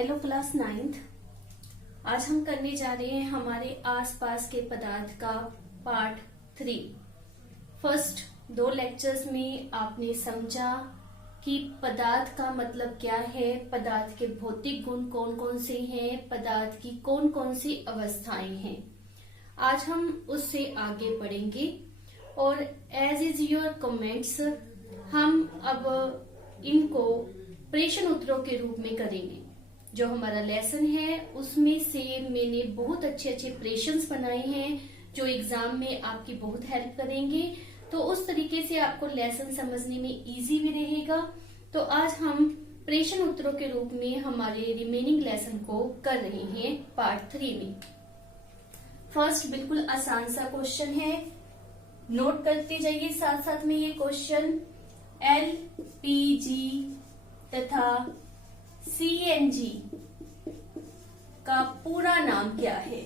Hello class 9th। आज हम करने जा रहे हैं हमारे आसपास के पदार्थ का पार्ट 3। फर्स्ट 2 लेक्चर्स में आपने समझा कि पदार्थ का मतलब क्या है, पदार्थ के भौतिक गुण कौन कौन से हैं, पदार्थ की कौन कौन सी अवस्थाएं हैं। आज हम उससे आगे बढ़ेंगे और एज इज योर कमेंट्स हम अब इनको प्रश्न उत्तरों के रूप में करेंगे। जो हमारा लेसन है उसमें से मैंने बहुत अच्छे अच्छे प्रश्न बनाए हैं जो एग्जाम में आपकी बहुत हेल्प करेंगे, तो उस तरीके से आपको लेसन समझने में इजी भी रहेगा। तो आज हम प्रश्न उत्तरों के रूप में हमारे रिमेनिंग लेसन को कर रहे हैं पार्ट 3 में। फर्स्ट बिल्कुल आसान सा क्वेश्चन है, नोट करते जाइए साथ साथ में ये क्वेश्चन। एलपीजी तथा सीएनजी का पूरा नाम क्या है?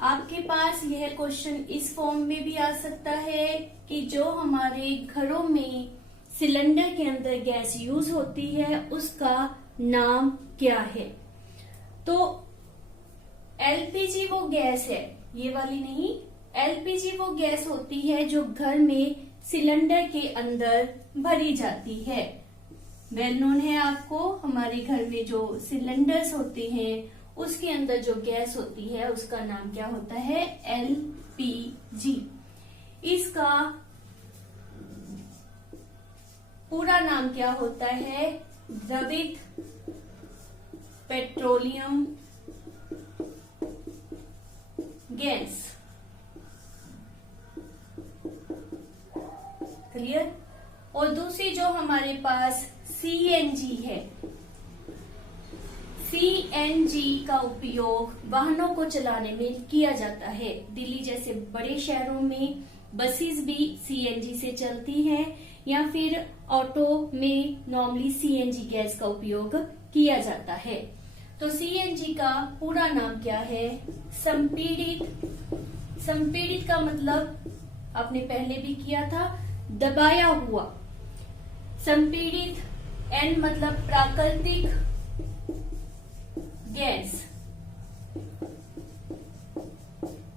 आपके पास यह क्वेश्चन इस फॉर्म में भी आ सकता है कि जो हमारे घरों में सिलेंडर के अंदर गैस यूज होती है उसका नाम क्या है। तो एलपीजी वो गैस है, ये वाली नहीं। एलपीजी वो गैस होती है जो घर में सिलेंडर के अंदर भरी जाती है। वेल नोन है आपको, हमारे घर में जो सिलेंडर्स होते हैं उसके अंदर जो गैस होती है उसका नाम क्या होता है? एलपीजी। इसका पूरा नाम क्या होता है? द्रवित पेट्रोलियम गैस। क्लियर? और दूसरी जो हमारे पास सीएनजी है, सीएनजी का उपयोग वाहनों को चलाने में किया जाता है। दिल्ली जैसे बड़े शहरों में बसेस भी सीएनजी से चलती हैं या फिर ऑटो में नॉर्मली सीएनजी गैस का उपयोग किया जाता है। तो सीएनजी का पूरा नाम क्या है? संपीड़ित। संपीड़ित का मतलब आपने पहले भी किया था, दबाया हुआ। संपीड़ित, एन मतलब प्राकृतिक गैस,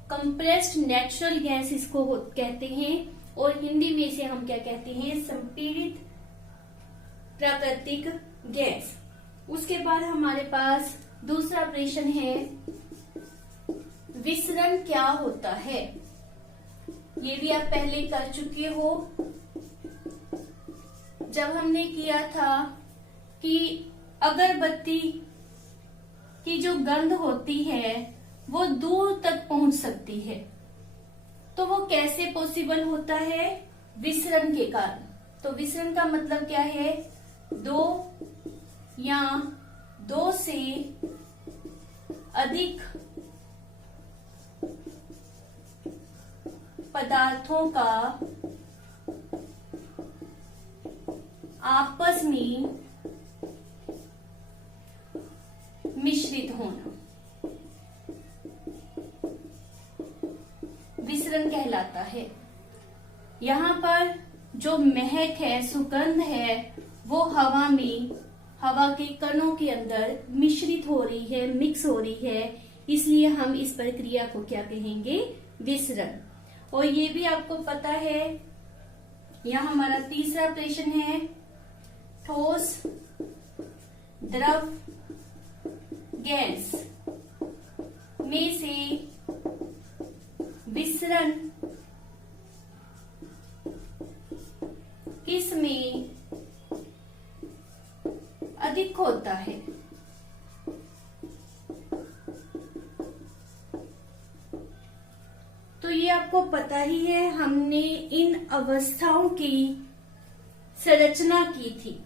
कंप्रेस्ड नेचुरल गैस इसको कहते हैं, और हिंदी में इसे हम क्या कहते हैं? संपीड़ित प्राकृतिक गैस। उसके बाद हमारे पास दूसरा प्रश्न है, विसरण क्या होता है? ये भी आप पहले कर चुके हो जब हमने किया था कि अगरबत्ती की जो गंध होती है वो दूर तक पहुंच सकती है, तो वो कैसे पॉसिबल होता है? विसरण के कारण। तो विसरण का मतलब क्या है? 2 या 2 से अधिक पदार्थों का आपस में मिश्रित होना विसरण कहलाता है। यहाँ पर जो महक है, सुगंध है, वो हवा में, हवा के कणों के अंदर मिश्रित हो रही है, मिक्स हो रही है, इसलिए हम इस प्रक्रिया को क्या कहेंगे? विसरण। और ये भी आपको पता है, यह हमारा तीसरा प्रश्न है, ठोस, द्रव, गैस में से विसरण किस में अधिक होता है? तो ये आपको पता ही है, हमने इन अवस्थाओं की संरचना की थी,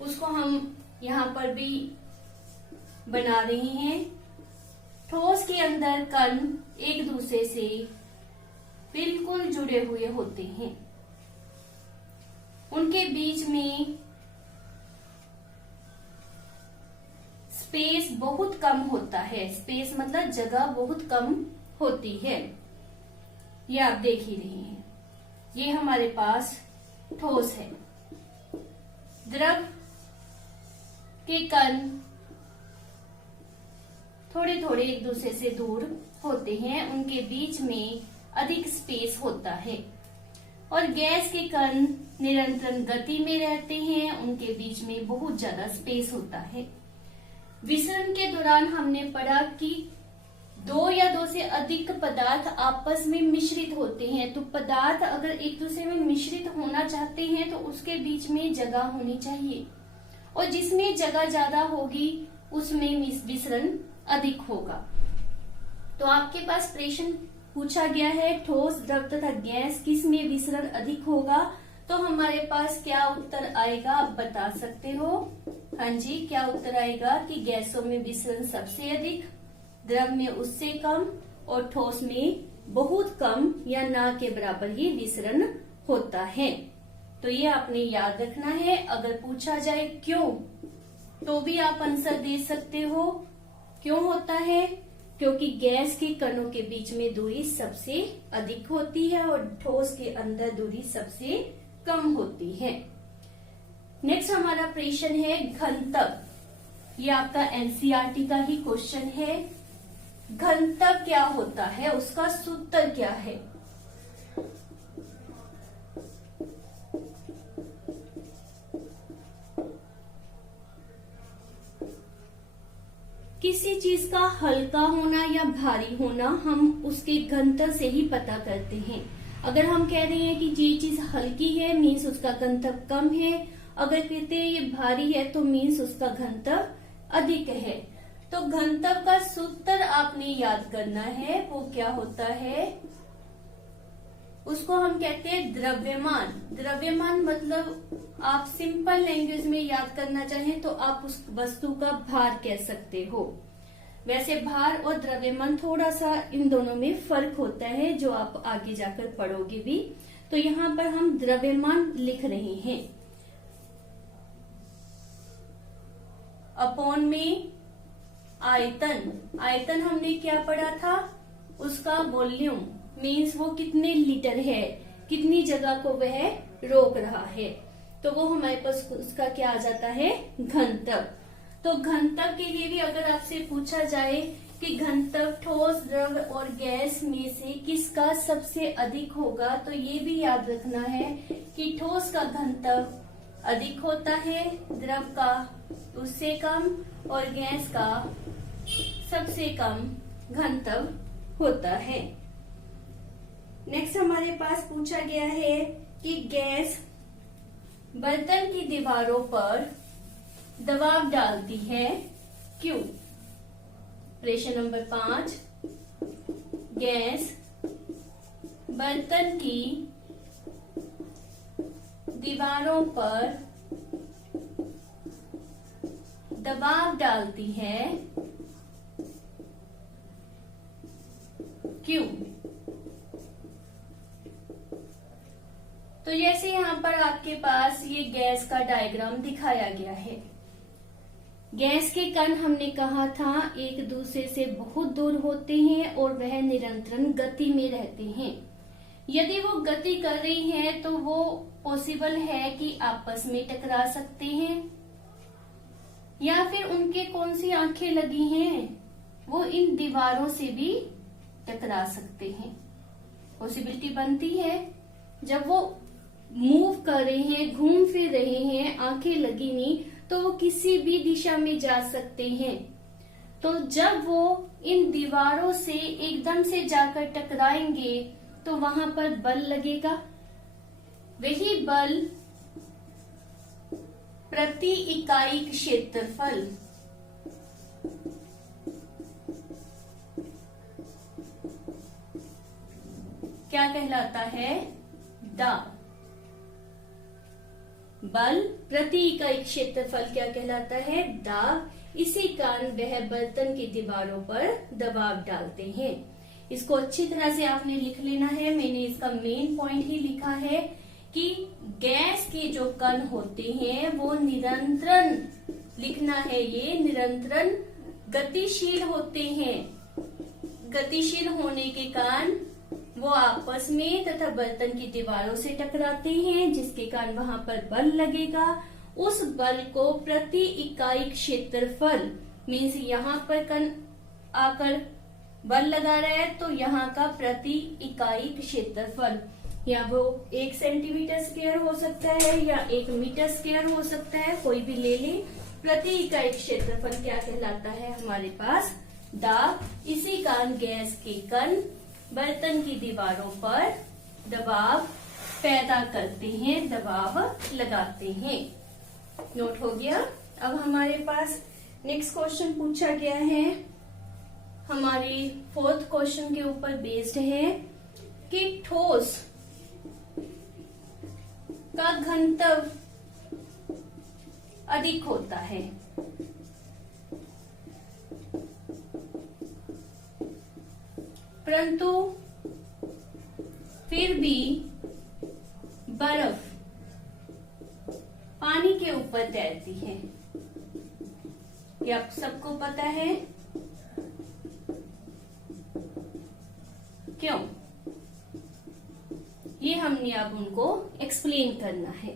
उसको हम यहाँ पर भी बना रहे हैं। ठोस के अंदर कण एक दूसरे से बिल्कुल जुड़े हुए होते हैं, उनके बीच में स्पेस बहुत कम होता है। स्पेस मतलब जगह बहुत कम होती है। ये आप देख ही रहे हैं, ये हमारे पास ठोस है। द्रव के कण थोड़े थोड़े एक दूसरे से दूर होते हैं, उनके बीच में अधिक स्पेस होता है। और गैस के कण निरंतर गति में रहते हैं, उनके बीच में बहुत ज्यादा स्पेस होता है। विसरण के दौरान हमने पढ़ा कि दो या दो से अधिक पदार्थ आपस में मिश्रित होते हैं। तो पदार्थ अगर एक दूसरे में मिश्रित होना चाहते हैं तो उसके बीच में जगह होनी चाहिए, और जिसमें जगह ज्यादा होगी उसमें विसरण अधिक होगा। तो आपके पास प्रश्न पूछा गया है, ठोस, द्रव तथा गैस किस में विसरण अधिक होगा? तो हमारे पास क्या उत्तर आएगा, आप बता सकते हो। हाँ जी, क्या उत्तर आएगा कि गैसों में विसरण सबसे अधिक, द्रव में उससे कम, और ठोस में बहुत कम या ना के बराबर ही विसरण होता है। तो ये आपने याद रखना है। अगर पूछा जाए क्यों, तो भी आप आंसर दे सकते हो। क्यों होता है? क्योंकि गैस के कणों के बीच में दूरी सबसे अधिक होती है और ठोस के अंदर दूरी सबसे कम होती है। नेक्स्ट हमारा प्रश्न है घनत्व। ये आपका एनसीईआरटी का ही क्वेश्चन है। घनत्व क्या होता है, उसका सूत्र क्या है? किसी चीज का हल्का होना या भारी होना हम उसके घनत्व से ही पता करते हैं। अगर हम कह रहे हैं कि ये चीज हल्की है मीन्स उसका घनत्व कम है, अगर कहते हैं ये भारी है तो मीन्स उसका घनत्व अधिक है। तो घनत्व का सूत्र आपने याद करना है, वो क्या होता है? उसको हम कहते हैं द्रव्यमान। द्रव्यमान मतलब आप सिंपल लैंग्वेज में याद करना चाहें तो आप उस वस्तु का भार कह सकते हो। वैसे भार और द्रव्यमान थोड़ा सा इन दोनों में फर्क होता है, जो आप आगे जाकर पढ़ोगे भी। तो यहाँ पर हम द्रव्यमान लिख रहे हैं। अपॉन में आयतन। आयतन हमने क्या पढ़ा था? उसका वॉल्यूम मीन्स वो कितने लीटर है, कितनी जगह को वह रोक रहा है। तो वो हमारे पास उसका क्या आ जाता है? घनत्व। तो घनत्व के लिए भी अगर आपसे पूछा जाए कि घनत्व ठोस, द्रव और गैस में से किसका सबसे अधिक होगा, तो ये भी याद रखना है कि ठोस का घनत्व अधिक होता है, द्रव का उससे कम और गैस का सबसे कम घनत्व होता है। नेक्स्ट हमारे पास पूछा गया है कि गैस बर्तन की दीवारों पर दबाव डालती है, क्यों? प्रश्न नंबर 5, गैस बर्तन की दीवारों पर दबाव डालती है, क्यों? तो जैसे यहाँ पर आपके पास ये गैस का डायग्राम दिखाया गया है। गैस के कण हमने कहा था एक दूसरे से बहुत दूर होते हैं और वह निरंतर गति में रहते हैं। यदि वो गति कर रही हैं तो वो पॉसिबल है कि आपस में टकरा सकते हैं, या फिर उनके कौन सी आंखें लगी हैं, वो इन दीवारों से भी टकरा सकते हैं। पॉसिबिलिटी बनती है जब वो मूव कर रहे हैं, घूम फिर रहे हैं, आंखें लगी नहीं, तो वो किसी भी दिशा में जा सकते हैं। तो जब वो इन दीवारों से एकदम से जाकर टकराएंगे तो वहां पर बल लगेगा। वही बल प्रति इकाई क्षेत्रफल क्या कहलाता है? दाब। बल प्रति इकाई क्षेत्रफल क्या कहलाता है? दाब। इसी कारण वह बर्तन की दीवारों पर दबाव डालते हैं। इसको अच्छी तरह से आपने लिख लेना है। मैंने इसका मेन पॉइंट ही लिखा है कि गैस के जो कण होते हैं वो निरंतर, लिखना है ये, निरंतर गतिशील होते हैं। गतिशील होने के कारण वो आपस में तथा बर्तन की दीवारों से टकराते हैं, जिसके कारण वहां पर बल लगेगा उस बल को प्रति इकाई क्षेत्रफल मीन्स यहाँ पर कण आकर बल लगा रहा है तो यहाँ का प्रति इकाई क्षेत्रफल या वो 1 सेंटीमीटर स्क्वायर हो सकता है या 1 मीटर स्क्वायर हो सकता है, कोई भी ले ले। प्रति इकाई क्षेत्रफल क्या कहलाता है हमारे पास दाब। इसी कारण गैस के कण बर्तन की दीवारों पर दबाव पैदा करते हैं, दबाव लगाते हैं। नोट हो गया। अब हमारे पास नेक्स्ट क्वेश्चन पूछा गया है, हमारी 4th क्वेश्चन के ऊपर बेस्ड है कि ठोस का घनत्व अधिक होता है। परंतु फिर भी बर्फ पानी के ऊपर तैरती है। ये आप सबको पता है, क्यों? ये हमने अब उनको एक्सप्लेन करना है।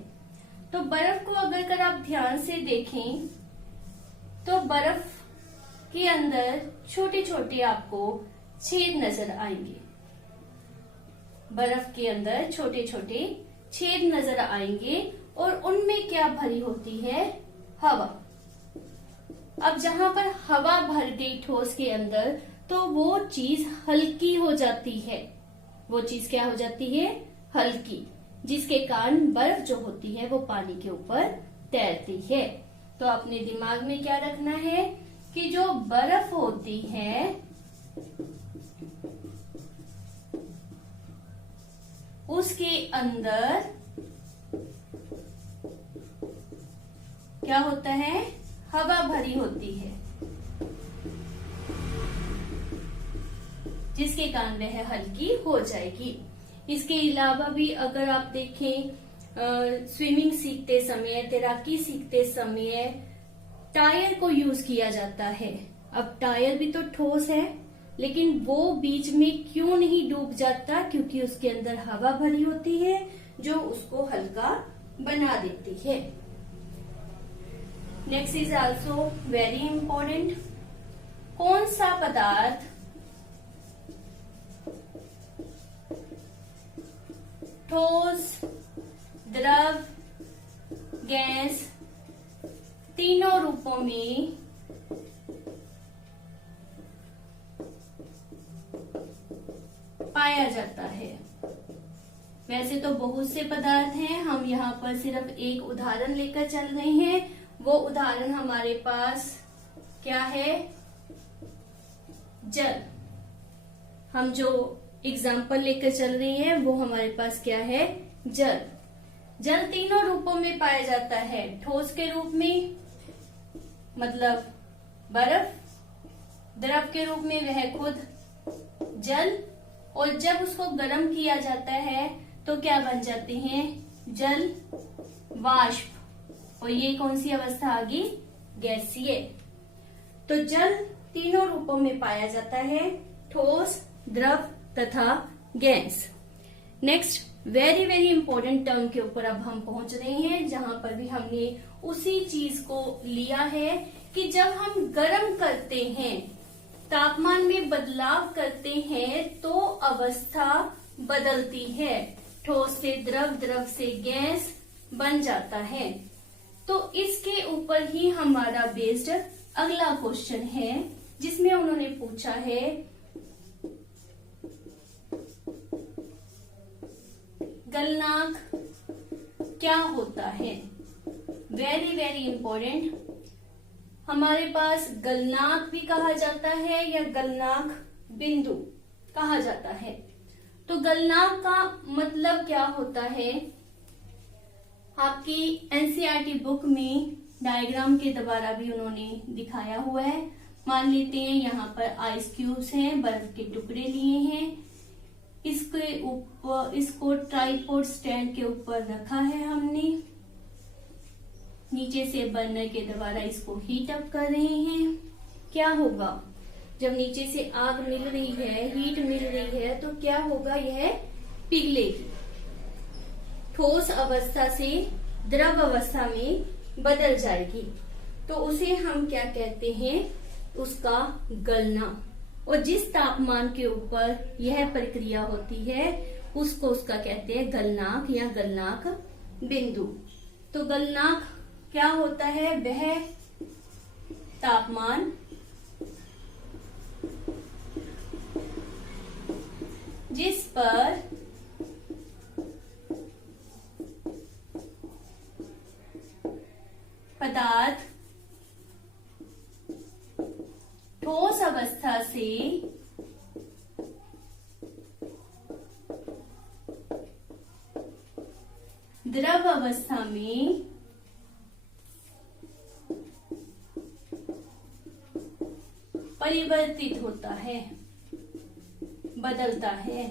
तो बर्फ को अगर आप ध्यान से देखें तो बर्फ के अंदर छोटे छोटे आपको छेद नजर आएंगे। बर्फ के अंदर छोटे छोटे छेद नजर आएंगे और उनमें क्या भरी होती है? हवा। अब जहां पर हवा भर गई ठोस के अंदर तो वो चीज हल्की हो जाती है। वो चीज क्या हो जाती है? हल्की, जिसके कारण बर्फ जो होती है वो पानी के ऊपर तैरती है। तो अपने दिमाग में क्या रखना है कि जो बर्फ होती है उसके अंदर क्या होता है? हवा भरी होती है, जिसके कारण वह हल्की हो जाएगी। इसके अलावा भी अगर आप देखें स्विमिंग सीखते समय, तैराकी सीखते समय टायर को यूज किया जाता है। अब टायर भी तो ठोस है, लेकिन वो बीच में क्यों नहीं डूब जाता? क्योंकि उसके अंदर हवा भरी होती है जो उसको हल्का बना देती है। Next is also very important. कौन सा पदार्थ ठोस, द्रव, गैस तीनों रूपों में पाया जाता है? वैसे तो बहुत से पदार्थ हैं, हम यहाँ पर सिर्फ एक उदाहरण लेकर चल रहे हैं। वो उदाहरण हमारे पास क्या है? जल। हम जो एग्जाम्पल लेकर चल रही हैं वो हमारे पास क्या है? जल। जल तीनों रूपों में पाया जाता है। ठोस के रूप में मतलब बर्फ, द्रव के रूप में वह खुद जल, और जब उसको गर्म किया जाता है तो क्या बन जाते हैं? जल वाष्प। और ये कौन सी अवस्था आ गई? गैसीय। तो जल तीनों रूपों में पाया जाता है, ठोस, द्रव तथा gas. Next very very important term के ऊपर अब हम पहुंच रहे हैं, जहां पर भी हमने उसी चीज को लिया है कि जब हम गर्म करते हैं, तापमान में बदलाव करते हैं तो अवस्था बदलती है। ठोस से द्रव, द्रव से गैस बन जाता है। तो इसके ऊपर ही हमारा बेस्ड अगला क्वेश्चन है, जिसमें उन्होंने पूछा है गलनांक क्या होता है? Very very important. हमारे पास गलनांक भी कहा जाता है या गलनांक बिंदु कहा जाता है। तो गलनांक का मतलब क्या होता है? आपकी एनसीईआरटी बुक में डायग्राम के द्वारा भी उन्होंने दिखाया हुआ है। मान लेते हैं यहाँ पर आइस क्यूब्स हैं, बर्फ के टुकड़े लिए हैं, इसके ऊपर इसको ट्राइपॉड स्टैंड के ऊपर रखा है हमने, नीचे से बर्नर के द्वारा इसको हीट अप कर रहे हैं। क्या होगा जब नीचे से आग मिल रही है, हीट मिल रही है, तो क्या होगा? यह पिघलेगी, ठोस अवस्था से द्रव अवस्था में बदल जाएगी, तो उसे हम क्या कहते हैं, उसका गलना। और जिस तापमान के ऊपर यह प्रक्रिया होती है उसको उसका कहते हैं गलनांक या गलनांक बिंदु। तो गलनांक क्या होता है, वह तापमान जिस पर पदार्थ ठोस अवस्था से द्रव अवस्था में परिवर्तित होता है, बदलता है।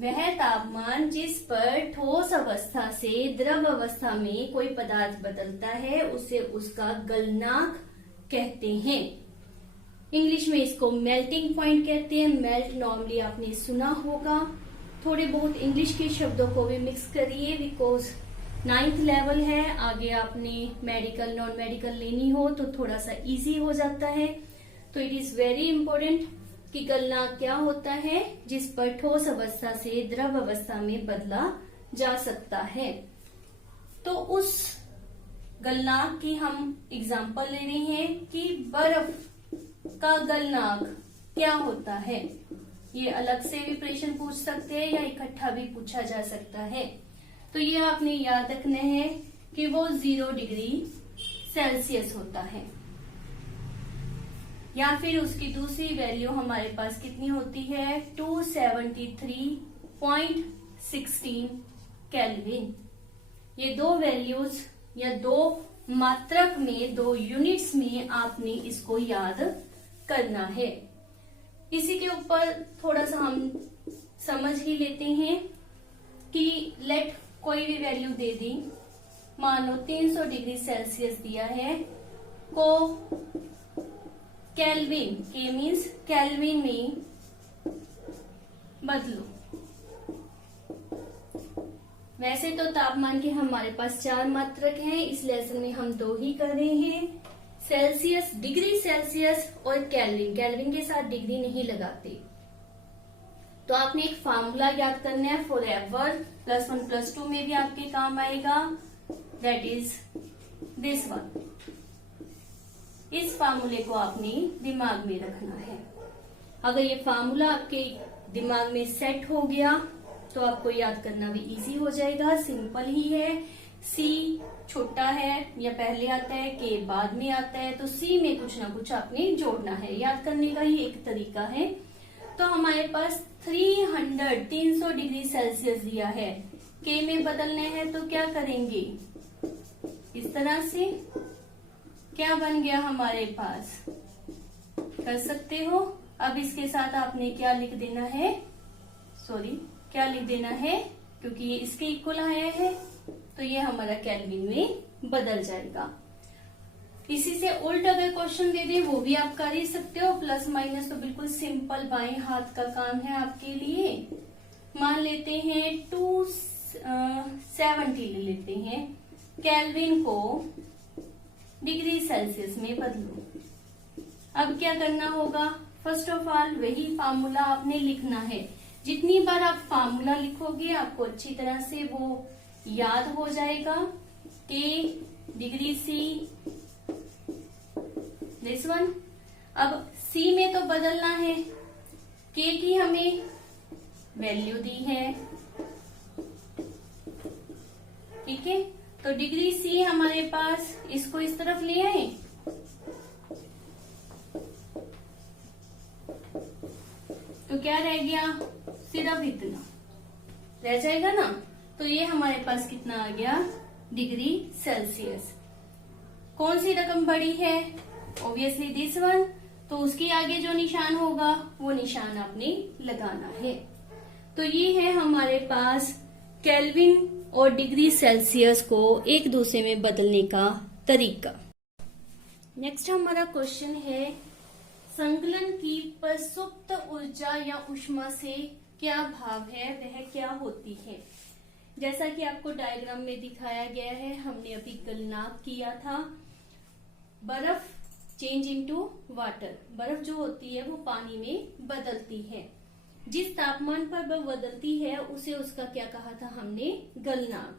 वह तापमान जिस पर ठोस अवस्था से द्रव अवस्था में कोई पदार्थ बदलता है उसे उसका गलनांक कहते हैं। इंग्लिश में इसको मेल्टिंग पॉइंट कहते हैं। मेल्ट नॉर्मली आपने सुना होगा। थोड़े बहुत इंग्लिश के शब्दों को भी मिक्स करिए, बिकॉज 9th लेवल है। आगे आपने मेडिकल नॉन मेडिकल लेनी हो तो थोड़ा सा इजी हो जाता है। तो इट इज वेरी इंपॉर्टेंट कि गलनांक क्या होता है, जिस पर ठोस अवस्था से द्रव अवस्था में बदला जा सकता है। तो उस गलनांक की हम एग्जाम्पल ले रहे हैं कि बर्फ का गलनांक क्या होता है। ये अलग से भी प्रश्न पूछ सकते हैं या इकट्ठा भी पूछा जा सकता है। तो ये आपने याद रखना है कि वो 0 डिग्री सेल्सियस होता है, या फिर उसकी दूसरी वैल्यू हमारे पास कितनी होती है, 273.16 केल्विन। ये दो वैल्यूज या दो मात्रक में, 2 यूनिट्स में आपने इसको याद करना है। इसी के ऊपर थोड़ा सा हम समझ ही लेते हैं कि लेट कोई भी वैल्यू दे दी, मान लो 300 डिग्री सेल्सियस दिया है, को केल्विन, के मीन्स केल्विन में बदलो। वैसे तो तापमान के हमारे पास 4 मात्रक हैं, इस लेसन में हम 2 ही कर रहे हैं, सेल्सियस, डिग्री सेल्सियस और केल्विन। केल्विन के साथ डिग्री नहीं लगाते। तो आपने एक फार्मूला याद करना है फॉर एवर, +1 +2 में भी आपके काम आएगा, दैट इज दिस वन। इस फार्मूले को आपने दिमाग में रखना है। अगर ये फार्मूला आपके दिमाग में सेट हो गया तो आपको याद करना भी इजी हो जाएगा। सिंपल ही है। C छोटा है या पहले आता है, K बाद में आता है, तो C में कुछ ना कुछ आपने जोड़ना है। याद करने का ही एक तरीका है। तो हमारे पास 300 डिग्री सेल्सियस दिया है, K में बदलने हैं तो क्या करेंगे, इस तरह से क्या बन गया हमारे पास, कर सकते हो। अब इसके साथ आपने क्या लिख देना है, क्या लिख देना है, क्योंकि ये इसके इक्वल आया है तो ये हमारा केल्विन में बदल जाएगा। इसी से उल्ट अगर क्वेश्चन दे दे वो भी आप कर ही सकते हो। प्लस माइनस तो बिल्कुल सिंपल बाएं हाथ का काम है आपके लिए। मान लेते हैं 270 ले लेते हैं, केल्विन को डिग्री सेल्सियस में बदलो। अब क्या करना होगा, फर्स्ट ऑफ ऑल वही फार्मूला आपने लिखना है। जितनी बार आप फार्मूला लिखोगे आपको अच्छी तरह से वो याद हो जाएगा। K degree C, this one. अब C में तो बदलना है, K की हमें वैल्यू दी है, ठीक है। तो डिग्री C हमारे पास, इसको इस तरफ ले आए, तो क्या रह गया, सिर्फ इतना रह जाएगा ना। तो ये हमारे पास कितना आ गया, डिग्री सेल्सियस। कौन सी रकम बड़ी है, ऑब्वियसली दिस वन। तो उसके आगे जो निशान होगा वो निशान आपने लगाना है। तो ये है हमारे पास केल्विन और डिग्री सेल्सियस को एक दूसरे में बदलने का तरीका। नेक्स्ट हमारा क्वेश्चन है, संकलन की प्रसुप्त ऊर्जा या ऊष्मा से क्या भाव है, वह क्या होती है। जैसा कि आपको डायग्राम में दिखाया गया है, हमने अभी गलनांक किया था। बर्फ चेंज इनटू वाटर, बर्फ जो होती है वो पानी में बदलती है। जिस तापमान पर वह बदलती है उसे उसका क्या कहा था हमने, गलनांक।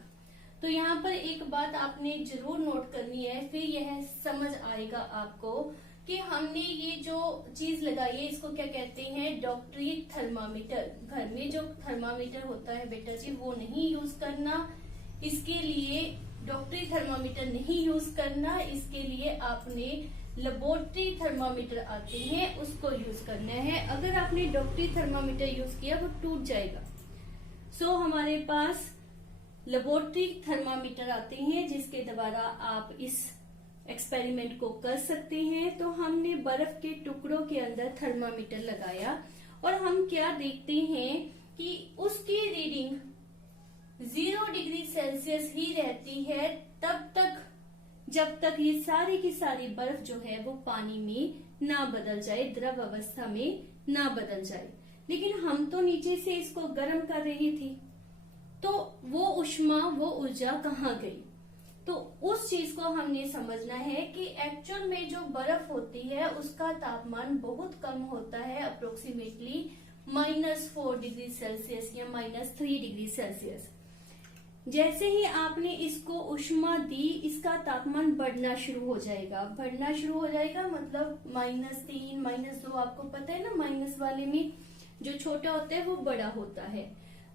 तो यहाँ पर एक बात आपने जरूर नोट करनी है, फिर यह समझ आएगा आपको कि हमने ये जो चीज लगाई है इसको क्या कहते हैं, डॉक्टरी थर्मामीटर। घर में जो थर्मामीटर होता है बेटा जी वो नहीं यूज करना, इसके लिए डॉक्टरी थर्मामीटर नहीं यूज करना, इसके लिए आपने लेबोरेटरी थर्मामीटर आते हैं उसको यूज करना है। अगर आपने डॉक्टरी थर्मामीटर यूज किया वो टूट जाएगा। सो हमारे पास लेबोरेटरी थर्मामीटर आते हैं जिसके द्वारा आप इस एक्सपेरिमेंट को कर सकते हैं। तो हमने बर्फ के टुकड़ों के अंदर थर्मामीटर लगाया और हम क्या देखते हैं कि उसकी रीडिंग 0 डिग्री सेल्सियस ही रहती है तब तक जब तक ये सारी की सारी बर्फ जो है वो पानी में ना बदल जाए, द्रव अवस्था में ना बदल जाए। लेकिन हम तो नीचे से इसको गर्म कर रहे थे, तो वो उष्मा, वो ऊर्जा कहाँ गई? तो उस चीज को हमने समझना है कि एक्चुअल में जो बर्फ होती है उसका तापमान बहुत कम होता है, अप्रोक्सीमेटली -4 डिग्री सेल्सियस या -3 डिग्री सेल्सियस। जैसे ही आपने इसको उष्मा दी, इसका तापमान बढ़ना शुरू हो जाएगा। बढ़ना शुरू हो जाएगा मतलब -3, -2, आपको पता है ना, माइनस वाले में जो छोटा होता है वो बड़ा होता है।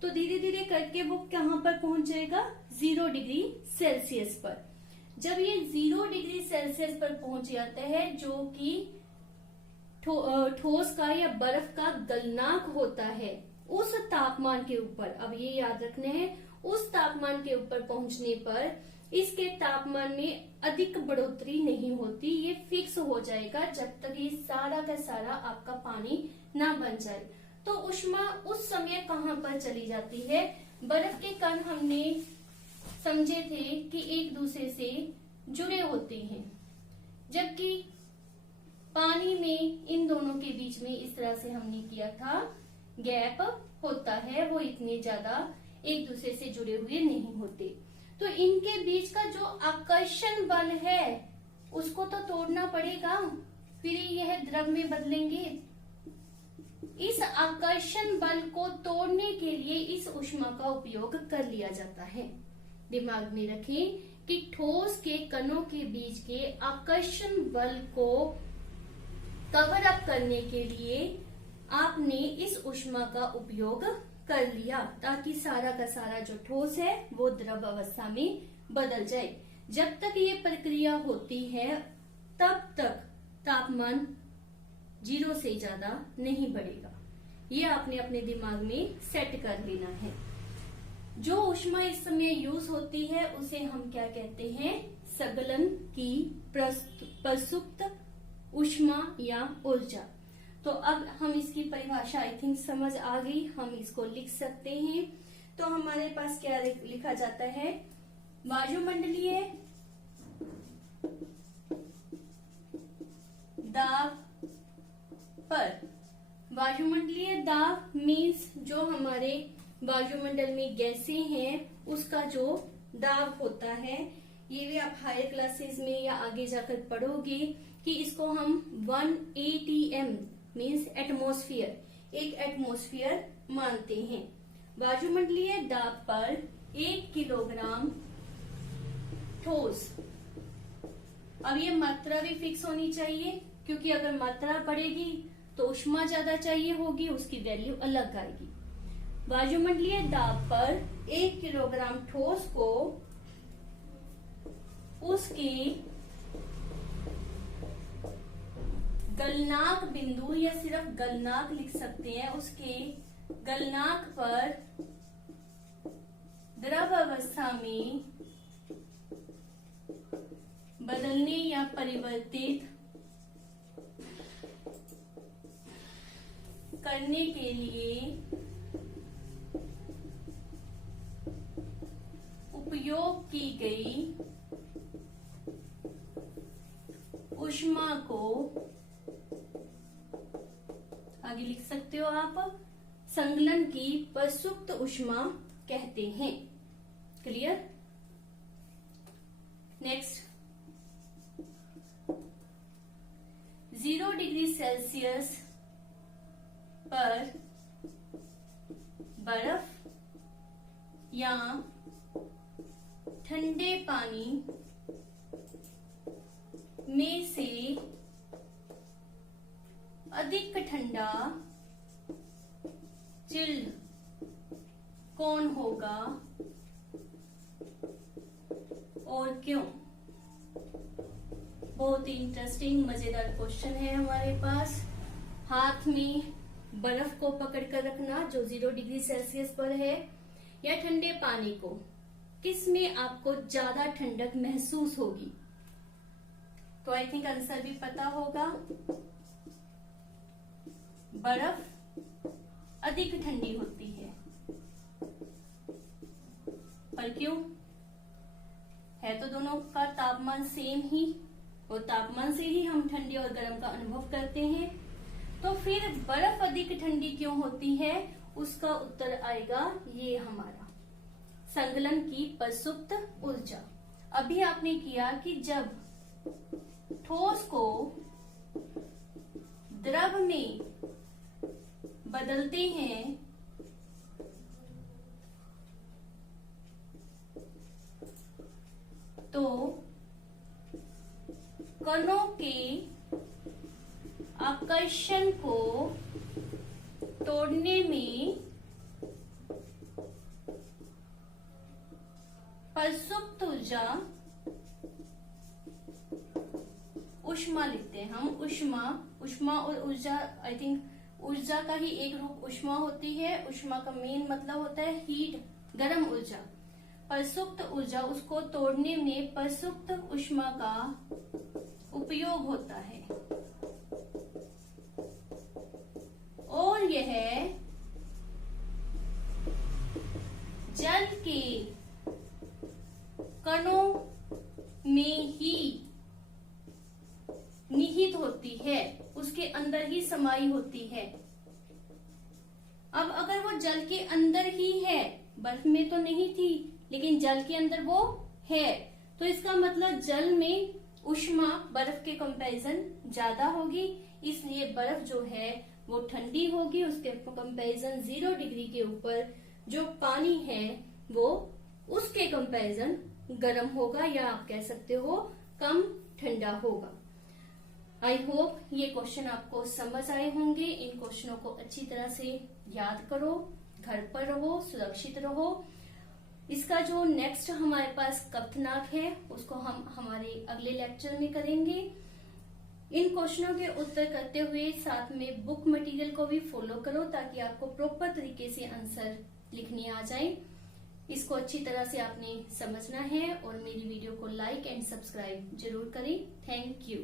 तो धीरे धीरे करके वो कहाँ पर पहुंच जाएगा, 0 डिग्री सेल्सियस पर। जब ये 0 डिग्री सेल्सियस पर पहुंच जाता है, जो कि ठोस का या बर्फ का गलनांक होता है, उस तापमान के ऊपर, अब ये याद रखना है, उस तापमान के ऊपर पहुंचने पर इसके तापमान में अधिक बढ़ोतरी नहीं होती, ये फिक्स हो जाएगा जब तक ये सारा का सारा आपका पानी ना बन जाए। तो उष्मा उस समय कहाँ पर चली जाती है, बर्फ के कण हमने समझे थे कि एक दूसरे से जुड़े होते हैं, जबकि पानी में इन दोनों के बीच में इस तरह से हमने किया था गैप होता है, वो इतने ज्यादा एक दूसरे से जुड़े हुए नहीं होते। तो इनके बीच का जो आकर्षण बल है उसको तो तोड़ना पड़ेगा, फिर यह द्रव में बदलेंगे। इस आकर्षण बल को तोड़ने के लिए इस उष्मा का उपयोग कर लिया जाता है। दिमाग में रखें कि ठोस के कणों के बीच के आकर्षण बल को कवर अप करने के लिए आपने इस उष्मा का उपयोग कर लिया, ताकि सारा का सारा जो ठोस है वो द्रव अवस्था में बदल जाए। जब तक ये प्रक्रिया होती है तब तक तापमान 0 से ज्यादा नहीं बढ़ेगा। ये आपने अपने दिमाग में सेट कर लेना है। जो उष्मा इस समय यूज होती है उसे हम क्या कहते हैं, संगलन की प्रसुप्त उष्मा या ऊर्जा। तो अब हम इसकी परिभाषा आई थिंक समझ आ गई, हम इसको लिख सकते हैं। तो हमारे पास क्या लिखा जाता है, वायुमंडलीय दाब पर, वायुमंडलीय दाब मीन्स जो हमारे वायुमंडल में गैसें हैं उसका जो दाब होता है, ये भी आप हायर क्लासेस में या आगे जाकर पढ़ोगे कि इसको हम 1 atm मीन्स एटमॉस्फेयर, एक एटमॉस्फेयर मानते हैं। वायुमंडलीय दाब पर 1 किलोग्राम ठोस, अब ये मात्रा भी फिक्स होनी चाहिए, क्योंकि अगर मात्रा बढ़ेगी तो उष्मा ज्यादा चाहिए होगी, उसकी वैल्यू अलग आएगी। वायुमंडलीय दाब पर 1 किलोग्राम ठोस को उसके गलनांक बिंदु या सिर्फ गलनांक लिख सकते हैं, उसके गलनांक पर द्रव अवस्था में बदलने या परिवर्तित करने के लिए उपयोग की गई उष्मा को, आगे लिख सकते हो आप, संगलन की प्रसुप्त उष्मा कहते हैं। क्लियर? नेक्स्ट, 0 डिग्री सेल्सियस पर बर्फ या ठंडे पानी में से अधिक ठंडा चिल्ड कौन होगा और क्यों? बहुत ही इंटरेस्टिंग मजेदार क्वेश्चन है हमारे पास। हाथ में बर्फ को पकड़कर रखना जो 0 डिग्री सेल्सियस पर है, या ठंडे पानी को, किस में आपको ज्यादा ठंडक महसूस होगी? तो आई थिंक आंसर भी पता होगा। बर्फ अधिक ठंडी होती है, पर क्यों? है तो दोनों का तापमान सेम ही, और तापमान से ही हम ठंडी और गर्म का अनुभव करते हैं। तो फिर बर्फ अधिक ठंडी क्यों होती है? उसका उत्तर आएगा ये हमारा संगलन की प्रसुप्त ऊर्जा। अभी आपने किया कि जब ठोस को द्रव में बदलते हैं तो कणों के आकर्षण को तोड़ने में प्रसुप्त ऊर्जा, ऊष्मा लिखते हैं हम। ऊष्मा और ऊर्जा, आई थिंक ऊर्जा का ही एक रूप ऊष्मा होती है। ऊष्मा का मेन मतलब होता है हीट, गर्म ऊर्जा। प्रसुप्त ऊर्जा, उसको तोड़ने में प्रसुप्त ऊष्मा का उपयोग होता है, और यह जल के कणों में ही निहित होती है, उसके अंदर ही समाई होती है। अब अगर वो जल के अंदर ही है, बर्फ में तो नहीं थी लेकिन जल के अंदर वो है, तो इसका मतलब जल में ऊष्मा बर्फ के कंपैरिजन ज्यादा होगी, इसलिए बर्फ जो है वो ठंडी होगी। उसके कंपैरिजन 0 डिग्री के ऊपर जो पानी है वो उसके कंपैरिजन गर्म होगा, या आप कह सकते हो कम ठंडा होगा। आई होप ये क्वेश्चन आपको समझ आए होंगे। इन क्वेश्चनों को अच्छी तरह से याद करो, घर पर रहो, सुरक्षित रहो। इसका जो नेक्स्ट हमारे पास कथनाक है उसको हम हमारे अगले लेक्चर में करेंगे। इन क्वेश्चनों के उत्तर करते हुए साथ में बुक मटेरियल को भी फॉलो करो ताकि आपको प्रॉपर तरीके से आंसर लिखने आ जाए। इसको अच्छी तरह से आपने समझना है और मेरी वीडियो को लाइक एंड सब्सक्राइब जरूर करें। Thank you.